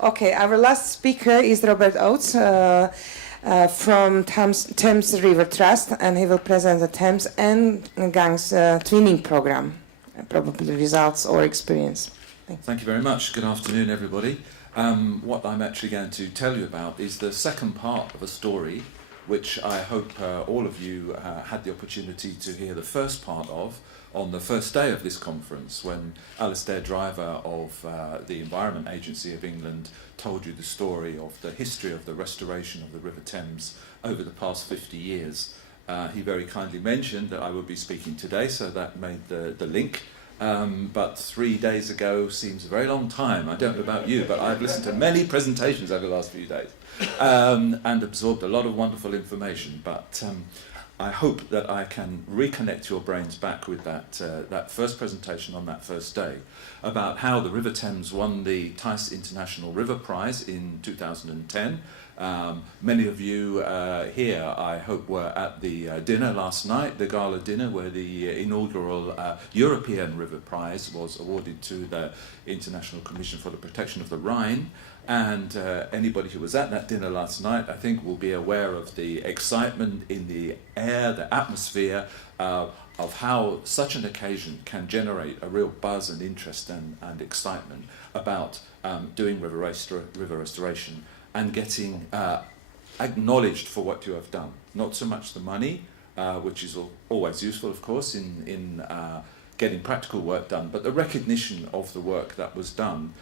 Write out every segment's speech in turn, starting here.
Okay, our last speaker is Robert Oates from Thames River Trust, and he will present the Thames and Ganges twinning program, probably results or experience. Thank you very much. Good afternoon, everybody. What I'm actually going to tell you about is the second part of a story which I hope all of you had the opportunity to hear the first part of on the first day of this conference, when Alistair Driver of the Environment Agency of England told you the story of the history of the restoration of the River Thames over the past 50 years. He very kindly mentioned that I would be speaking today, so that made the link. But 3 days ago seems a very long time. I don't know about you, but I've listened to many presentations over the last few days and absorbed a lot of wonderful information. But I hope that I can reconnect your brains back with that first presentation on that first day about how the River Thames won the Tice International River Prize in 2010. Many of you here, I hope, were at the dinner last night, the gala dinner, where the inaugural European River Prize was awarded to the International Commission for the Protection of the Rhine. And anybody who was at that dinner last night, I think, will be aware of the excitement in the air, the atmosphere, of how such an occasion can generate a real buzz and interest and excitement about doing river restoration and getting acknowledged for what you have done. Not so much the money, which is always useful, of course, in getting practical work done, but the recognition of the work that was done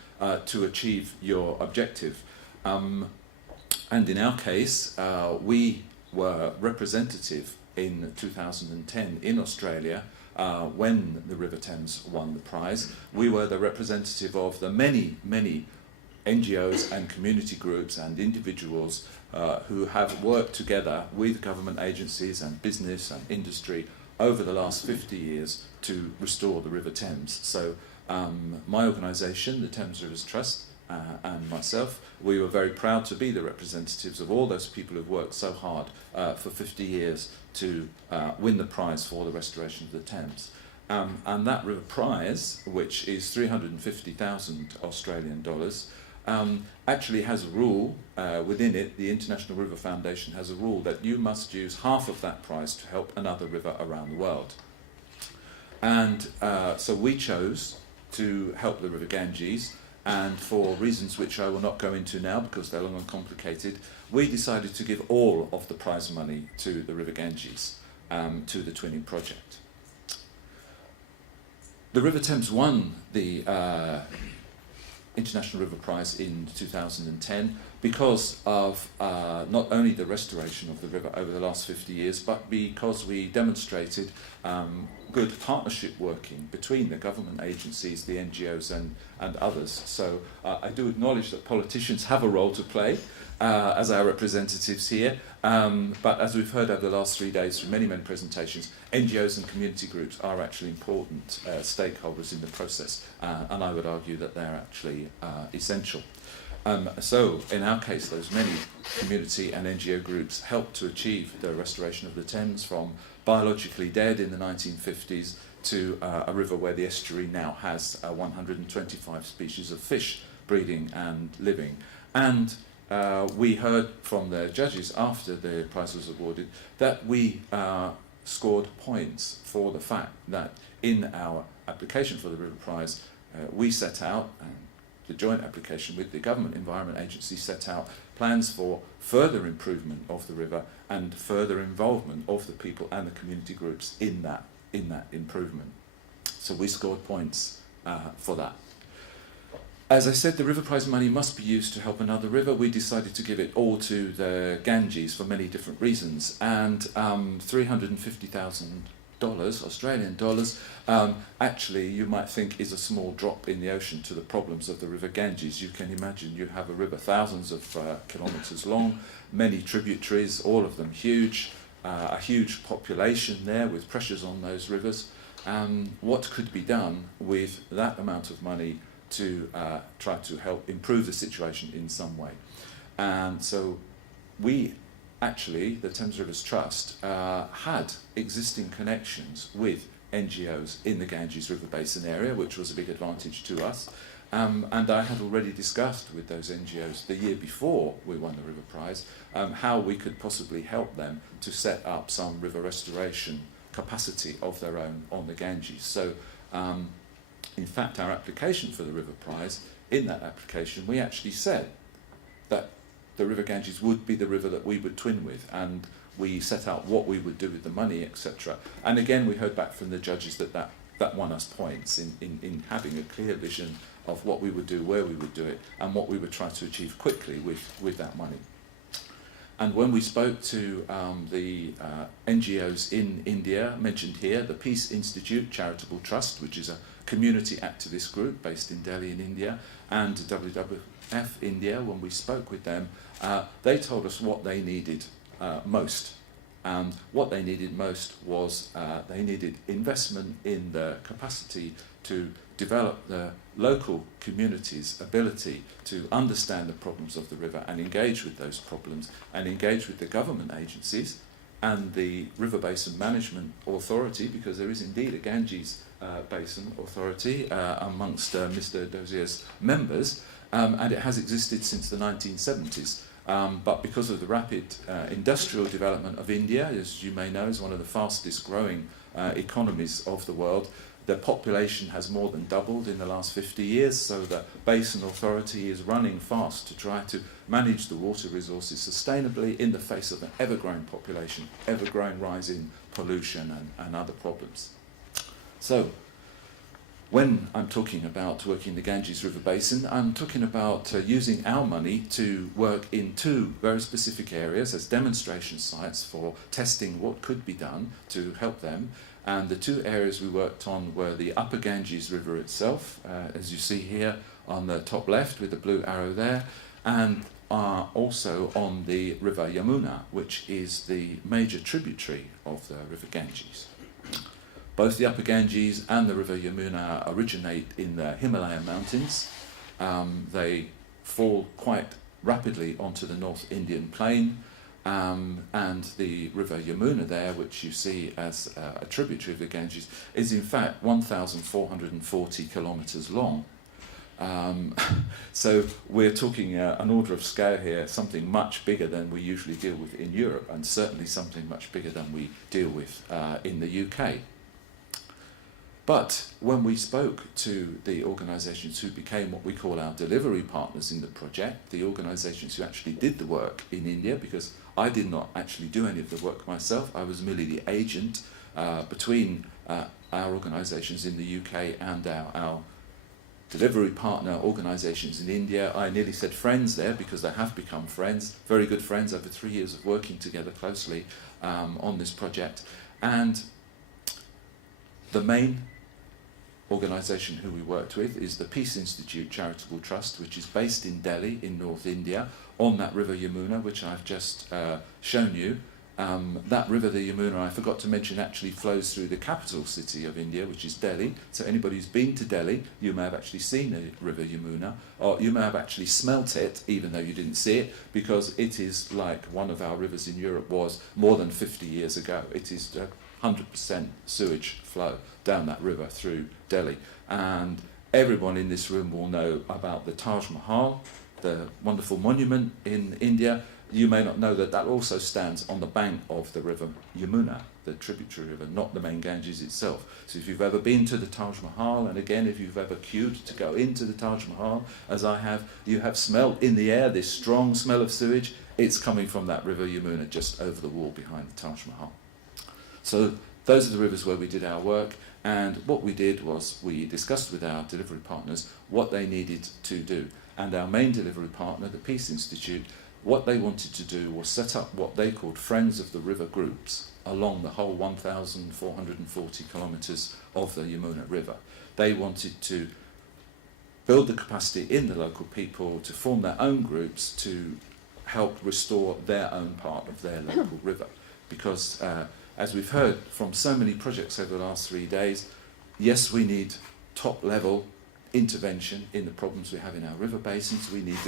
to achieve your objective. And in our case, we were representative in 2010 in Australia when the River Thames won the prize. We were the representative of the many NGOs and community groups and individuals who have worked together with government agencies and business and industry over the last 50 years to restore the River Thames. So my organisation, the Thames Rivers Trust, and myself, we were very proud to be the representatives of all those people who've worked so hard for 50 years to win the prize for the restoration of the Thames. And that River Prize, which is 350,000 Australian dollars, actually has a rule within it. The International River Foundation has a rule that you must use half of that prize to help another river around the world. And so we chose to help the River Ganges, and for reasons which I will not go into now because they're long and complicated, we decided to give all of the prize money to the River Ganges, to the twinning project. The River Thames won the International River Prize in 2010 because of not only the restoration of the river over the last 50 years, but because we demonstrated good partnership working between the government agencies, the NGOs and others. So I do acknowledge that politicians have a role to play as our representatives here, but as we've heard over the last 3 days from many presentations, NGOs and community groups are actually important stakeholders in the process, and I would argue that they're actually essential. So in our case, those many community and NGO groups helped to achieve the restoration of the Thames from biologically dead in the 1950s to a river where the estuary now has 125 species of fish breeding and living. And we heard from the judges after the prize was awarded that we scored points for the fact that in our application for the River Prize, we set out, the joint application with the Government Environment Agency set out plans for further improvement of the river and further involvement of the people and the community groups in that improvement. So we scored points for that. As I said, the River Prize money must be used to help another river. We decided to give it all to the Ganges for many different reasons, and $350,000 Australian dollars, actually you might think is a small drop in the ocean to the problems of the River Ganges. You can imagine you have a river thousands of kilometres long, many tributaries, all of them huge, a huge population there with pressures on those rivers. What could be done with that amount of money to try to help improve the situation in some way? And so we actually, the Thames Rivers Trust, had existing connections with NGOs in the Ganges River Basin area, which was a big advantage to us. And I had already discussed with those NGOs the year before we won the River Prize how we could possibly help them to set up some river restoration capacity of their own on the Ganges. So, in fact, our application for the River Prize, in that application, we actually said that the River Ganges would be the river that we would twin with, and we set out what we would do with the money, etc. And again, we heard back from the judges that won us points in having a clear vision of what we would do, where we would do it, and what we would try to achieve quickly with that money. And when we spoke to the NGOs in India, mentioned here, the Peace Institute Charitable Trust, which is a community activist group based in Delhi in India, and WWF India, when we spoke with them, they told us what they needed most. And what they needed most was they needed investment in the capacity to develop the local community's ability to understand the problems of the river and engage with those problems and engage with the government agencies and the River Basin Management Authority, because there is indeed a Ganges Basin Authority amongst Mr. Dozier's members, and it has existed since the 1970s. But because of the rapid industrial development of India, as you may know, is one of the fastest growing economies of the world, the population has more than doubled in the last 50 years, so the Basin Authority is running fast to try to manage the water resources sustainably in the face of an ever-growing population, ever-growing rise in pollution and other problems. So, when I'm talking about working the Ganges River Basin, I'm talking about using our money to work in two very specific areas as demonstration sites for testing what could be done to help them. And the two areas we worked on were the Upper Ganges River itself, as you see here on the top left with the blue arrow there, and also on the River Yamuna, which is the major tributary of the River Ganges. Both the Upper Ganges and the River Yamuna originate in the Himalayan mountains. They fall quite rapidly onto the North Indian plain, and the River Yamuna there, which you see as a tributary of the Ganges, is in fact 1,440 kilometres long. So we're talking an order of scale here, something much bigger than we usually deal with in Europe, and certainly something much bigger than we deal with in the UK. But when we spoke to the organisations who became what we call our delivery partners in the project, the organisations who actually did the work in India, because I did not actually do any of the work myself, I was merely the agent between our organisations in the UK and our delivery partner organisations in India. I nearly said friends there because they have become friends, very good friends over 3 years of working together closely on this project. And the main organisation who we worked with is the Peace Institute Charitable Trust, which is based in Delhi in North India on that River Yamuna, which I've just shown you. That river, the Yamuna, I forgot to mention, actually flows through the capital city of India, which is Delhi. So anybody who's been to Delhi, you may have actually seen the River Yamuna, or you may have actually smelt it, even though you didn't see it, because it is like one of our rivers in Europe was more than 50 years ago. It is 100% sewage flow down that river through Delhi. And everyone in this room will know about the Taj Mahal, the wonderful monument in India. You may not know that that also stands on the bank of the River Yamuna, the tributary river, not the main Ganges itself. So if you've ever been to the Taj Mahal, and again, if you've ever queued to go into the Taj Mahal, as I have, you have smelled in the air this strong smell of sewage. It's coming from that River Yamuna just over the wall behind the Taj Mahal. So those are the rivers where we did our work, and what we did was we discussed with our delivery partners what they needed to do. And our main delivery partner, the Peace Institute, what they wanted to do was set up what they called Friends of the River groups along the whole 1,440 kilometres of the Yamuna River. They wanted to build the capacity in the local people to form their own groups to help restore their own part of their local river. Because as we've heard from so many projects over the last 3 days, yes, we need top-level intervention in the problems we have in our river basins. We need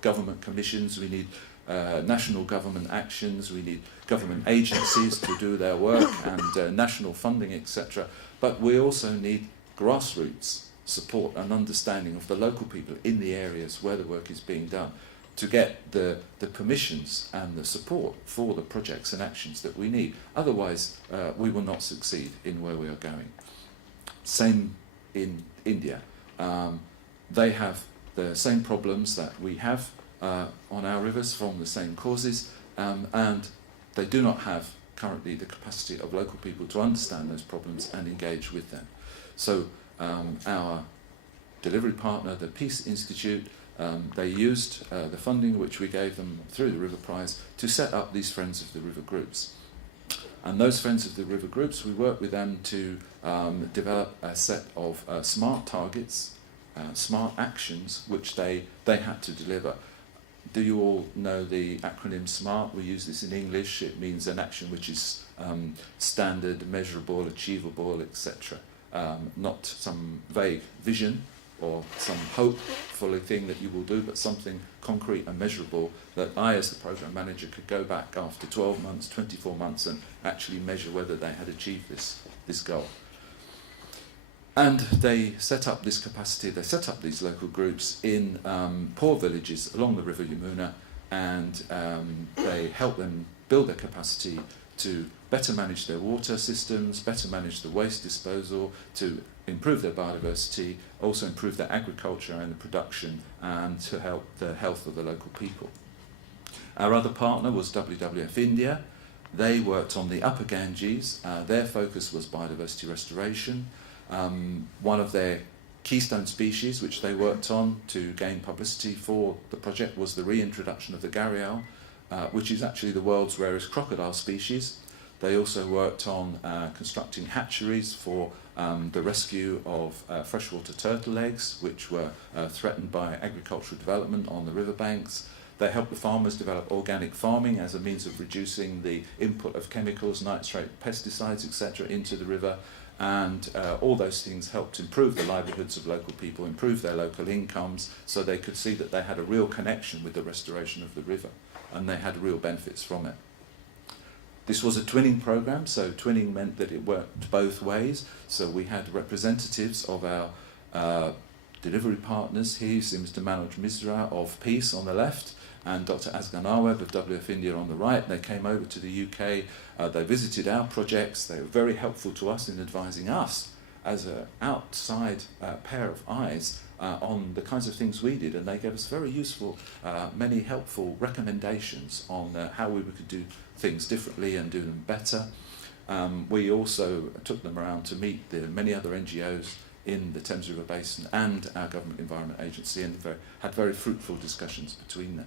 government commissions, we need national government actions, we need government agencies to do their work and national funding, etc. But we also need grassroots support and understanding of the local people in the areas where the work is being done, to get the permissions and the support for the projects and actions that we need. Otherwise, we will not succeed in where we are going. Same in India. They have the same problems that we have on our rivers from the same causes, and they do not have currently the capacity of local people to understand those problems and engage with them. So our delivery partner, the Peace Institute, they used the funding which we gave them through the River Prize to set up these Friends of the River groups. And those Friends of the River groups, we worked with them to develop a set of smart targets, smart actions, which they had to deliver. Do you all know the acronym SMART? We use this in English. It means an action which is standard, measurable, achievable, etc. Not some vague vision or some hopeful thing that you will do, but something concrete and measurable that I, as the program manager, could go back after 12 months, 24 months and actually measure whether they had achieved this goal. And they set up this capacity, they set up these local groups in poor villages along the River Yamuna, and they help them build their capacity to better manage their water systems, better manage the waste disposal, to improve their biodiversity, also improve their agriculture and the production, and to help the health of the local people. Our other partner was WWF India. They worked on the Upper Ganges. Their focus was biodiversity restoration. One of their keystone species which they worked on to gain publicity for the project was the reintroduction of the gharial, which is actually the world's rarest crocodile species. They also worked on constructing hatcheries for the rescue of freshwater turtle eggs, which were threatened by agricultural development on the riverbanks. They helped the farmers develop organic farming as a means of reducing the input of chemicals, nitrate, pesticides, etc. into the river. And all those things helped improve the livelihoods of local people, improve their local incomes, so they could see that they had a real connection with the restoration of the river, and they had real benefits from it. This was a twinning program, so twinning meant that it worked both ways. So we had representatives of our delivery partners here. You see Mr. Manoj Misra of Peace on the left, and Dr. Asghar Nawab of WWF India on the right. They came over to the UK, they visited our projects, they were very helpful to us in advising us as an outside pair of eyes on the kinds of things we did, and they gave us very useful, many helpful recommendations on how we could do things differently and do them better. We also took them around to meet the many other NGOs in the Thames River Basin and our Government Environment Agency, and had very fruitful discussions between them.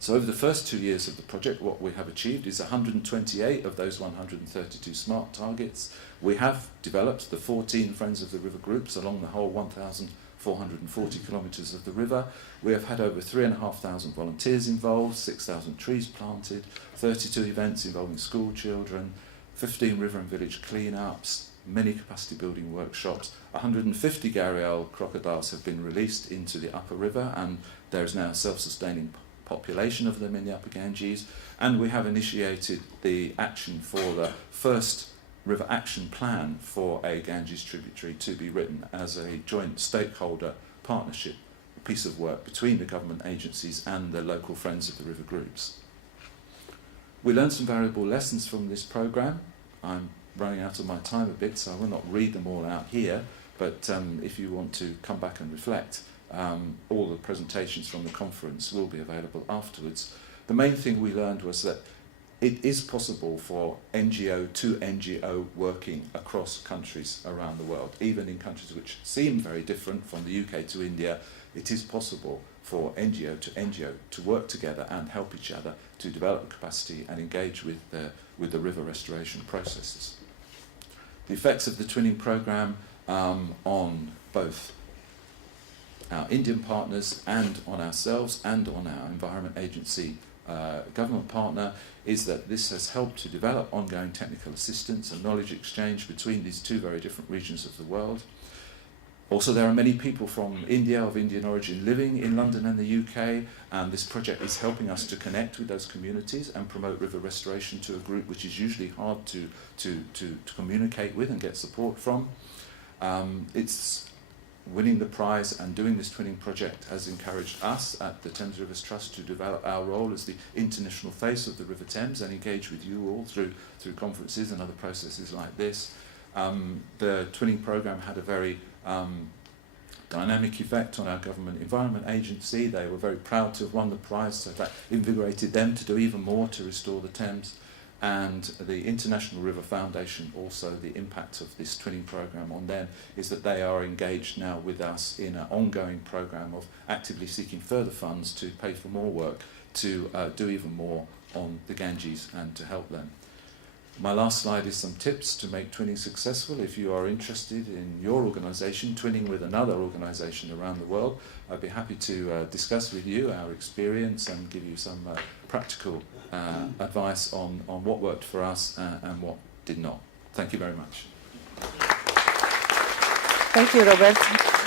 So over the first 2 years of the project, what we have achieved is 128 of those 132 SMART targets. We have developed the 14 Friends of the River groups along the whole 1,440 kilometres of the river. We have had over 3,500 volunteers involved, 6,000 trees planted, 32 events involving school children, 15 river and village clean-ups, many capacity building workshops. 150 gharial crocodiles have been released into the upper river, and there is now a self-sustaining population of them in the Upper Ganges, and we have initiated the action for the first river action plan for a Ganges tributary to be written as a joint stakeholder partnership piece of work between the government agencies and the local Friends of the River groups. We learned some valuable lessons from this programme. I'm running out of my time a bit, so I will not read them all out here, but if you want to come back and reflect, all the presentations from the conference will be available afterwards. The main thing we learned was that it is possible for NGO to NGO working across countries around the world. Even in countries which seem very different, from the UK to India, it is possible for NGO to NGO to work together and help each other to develop capacity and engage with the river restoration processes. The effects of the twinning programme on both our Indian partners and on ourselves and on our Environment Agency government partner is that this has helped to develop ongoing technical assistance and knowledge exchange between these two very different regions of the world. Also, there are many people from India, of Indian origin, living in London and the UK, and this project is helping us to connect with those communities and promote river restoration to a group which is usually hard to communicate with and get support from. It's winning the prize and doing this twinning project has encouraged us at the Thames Rivers Trust to develop our role as the international face of the River Thames and engage with you all through conferences and other processes like this. The twinning programme had a very dynamic effect on our government environment agency. They were very proud to have won the prize, so that invigorated them to do even more to restore the Thames. And the International River Foundation, also the impact of this twinning programme on them is that they are engaged now with us in an ongoing programme of actively seeking further funds to pay for more work to do even more on the Ganges and to help them. My last slide is some tips to make twinning successful. If you are interested in your organisation twinning with another organisation around the world, I'd be happy to discuss with you our experience and give you some practical advice on what worked for us and what did not. Thank you very much. Thank you, Robert.